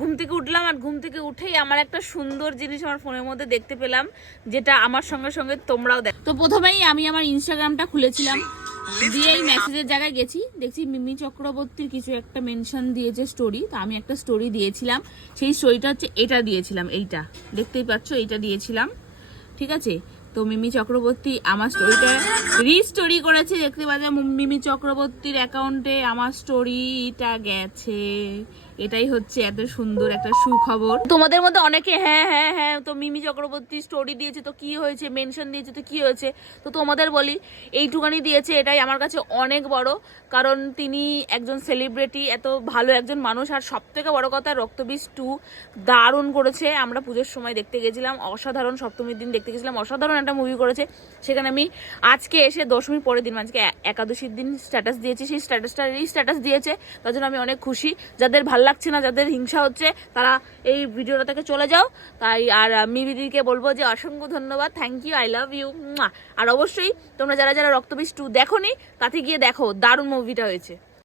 ঘুম থেকে উঠলাম, আর ঘুম থেকে উঠেই আমার একটা সুন্দর জিনিস আমার ফোনের মধ্যে দেখতে পেলাম, যেটা আমার সঙ্গে সঙ্গে তোমরাও দেখো। তো প্রথমেই আমি আমার ইনস্টাগ্রামটা খুলেছিলাম, দিয়ে এই মেসেজের জায়গায় গেছি, দেখছি মিমি চক্রবর্তীর কিছু একটা মেনশন দিয়েছে স্টোরি। তো আমি একটা স্টোরি দিয়েছিলাম, সেই স্টোরিটা হচ্ছে এটা দিয়েছিলাম, এইটা দেখতেই পাচ্ছ, এইটা দিয়েছিলাম, ঠিক আছে। তো মিমি চক্রবর্তী আমার স্টোরিটা রিস্টোরি করেছে, দেখতে পাচ্ছ মিমি চক্রবর্তীর অ্যাকাউন্টে আমার স্টোরিটা গেছে। এটাই হচ্ছে এত সুন্দর একটা সুখবর। তোমাদের মধ্যে অনেকে হ্যাঁ হ্যাঁ হ্যাঁ তো মিমি চক্রবর্তী স্টোরি দিয়েছে তো কি হয়েছে, মেনশন দিয়েছে তো কি হয়েছে। তো তোমাদের বলি, এইটুকানি দিয়েছে, এটাই আমার কাছে অনেক বড়, কারণ তিনি একজন সেলিব্রিটি, এত ভালো একজন মানুষ। আর সব থেকে বড় কথা, রক্তবীজ 2 দারুণ করেছে। আমরা পুজোর সময় দেখতে গেছিলাম, অসাধারণ, সপ্তমীর দিন দেখতে গেছিলাম, অসাধারণ একটা মুভি করেছে। সেখানে আমি আজকে এসে দশমীর পরের দিন, আজকে একাদশীর দিন স্ট্যাটাস দিয়েছি, সেই স্ট্যাটাস দিয়েছে, তার জন্য আমি অনেক খুশি। যাদের ভাল লাগছে না, যাদের হিংসা হচ্ছে, তারা এই ভিডিওটা থেকে চলে যাও। তাই আর মিমিদিকে বলবো যে অসংখ্য ধন্যবাদ, thank you, I love you. আর অবশ্যই তোমরা যারা যারা রক্তবীজ 2 দেখোনি, তাতে গিয়ে দেখো, দারুণ মুভিটা হয়েছে।